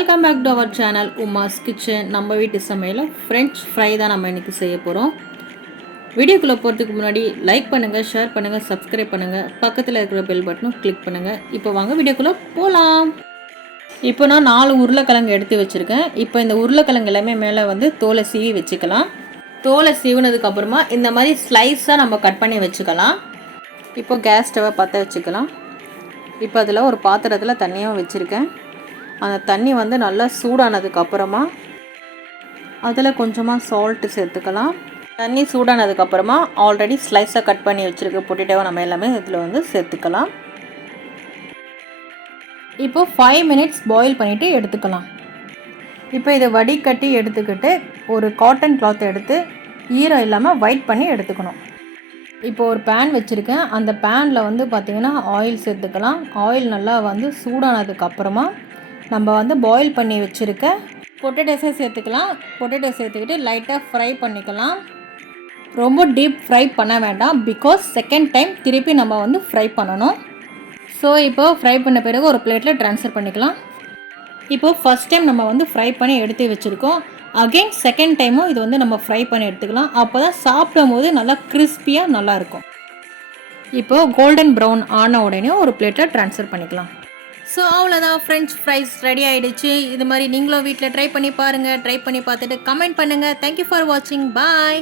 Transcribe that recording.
Welcome back to our channel Uma's kitchen. நம்ம வீட்டு சமையல் ஃப்ரெஞ்ச் ஃப்ரை தான் நம்ம இன்றைக்கி செய்ய போகிறோம். வீடியோக்குள்ளே போகிறதுக்கு முன்னாடி லைக் பண்ணுங்கள், ஷேர் பண்ணுங்கள், சப்ஸ்கிரைப் பண்ணுங்கள், பக்கத்தில் இருக்கிற பெல் பட்டனும் கிளிக் பண்ணுங்கள். இப்போ வாங்க வீடியோக்குள்ளே போகலாம். இப்போ நான் 4 உருளைக்கிழங்கு எடுத்து வச்சுருக்கேன். இப்போ இந்த உருளைக்கிழங்கு எல்லாமே மேலே வந்து தோலை சீவி வச்சுக்கலாம். தோலை சீவினதுக்கப்புறமா இந்த மாதிரி ஸ்லைஸாக நம்ம கட் பண்ணி வச்சுக்கலாம். இப்போ கேஸ் ஸ்டவ்வை பற்ற வச்சுக்கலாம். இப்போ அதில் ஒரு பாத்திரத்தில் தண்ணியும் வச்சுருக்கேன். அந்த தண்ணி வந்து நல்லா சூடானதுக்கப்புறமா அதில் கொஞ்சமாக சால்ட்டு சேர்த்துக்கலாம். தண்ணி சூடானதுக்கப்புறமா ஆல்ரெடி ஸ்லைஸாக கட் பண்ணி வச்சுருக்க பொட்டேட்டோவை நம்ம எல்லாமே இதில் வந்து சேர்த்துக்கலாம். இப்போ 5 மினிட்ஸ் பாயில் பண்ணிவிட்டு எடுத்துக்கலாம். இப்போ இதை வடிகட்டி எடுத்துக்கிட்டு ஒரு காட்டன் கிளாத் எடுத்து ஈரம் இல்லாமல் வைட் பண்ணி எடுத்துக்கணும். இப்போ ஒரு பேன் வச்சுருக்கேன். அந்த பேனில் வந்து பார்த்திங்கன்னா ஆயில் சேர்த்துக்கலாம். ஆயில் நல்லா வந்து சூடானதுக்கப்புறமா நம்ம வந்து பாயில் பண்ணி வச்சுருக்க பொட்டேட்டோஸை சேர்த்துக்கலாம். பொட்டேட்டோ சேர்த்துக்கிட்டு லைட்டாக ஃப்ரை பண்ணிக்கலாம். ரொம்ப டீப் ஃப்ரை பண்ண வேண்டாம், பிகாஸ் செகண்ட் டைம் திருப்பி நம்ம வந்து ஃப்ரை பண்ணணும். ஸோ இப்போ ஃப்ரை பண்ண பிறகு ஒரு பிளேட்டில் ட்ரான்ஸ்ஃபர் பண்ணிக்கலாம். இப்போது ஃபஸ்ட் டைம் நம்ம வந்து ஃப்ரை பண்ணி எடுத்து வச்சுருக்கோம். அகெயின் செகண்ட் டைமும் இது வந்து நம்ம ஃப்ரை பண்ணி எடுத்துக்கலாம். அப்போ தான் சாப்பிடும் போது நல்லா கிறிஸ்பியாக நல்லாயிருக்கும். இப்போது கோல்டன் ப்ரௌன் ஆன உடனே ஒரு பிளேட்டில் ட்ரான்ஸ்ஃபர் பண்ணிக்கலாம். ஸோ அவ்வளோதான், ஃப்ரெஞ்ச் ஃப்ரைஸ் ரெடி ஆகிடுச்சு. இது மாதிரி நீங்களும் வீட்டில் ட்ரை பண்ணி பாருங்கள். ட்ரை பண்ணி பார்த்துட்டு கமெண்ட் பண்ணுங்கள். தேங்க்யூ ஃபார் வாட்சிங். பாய்.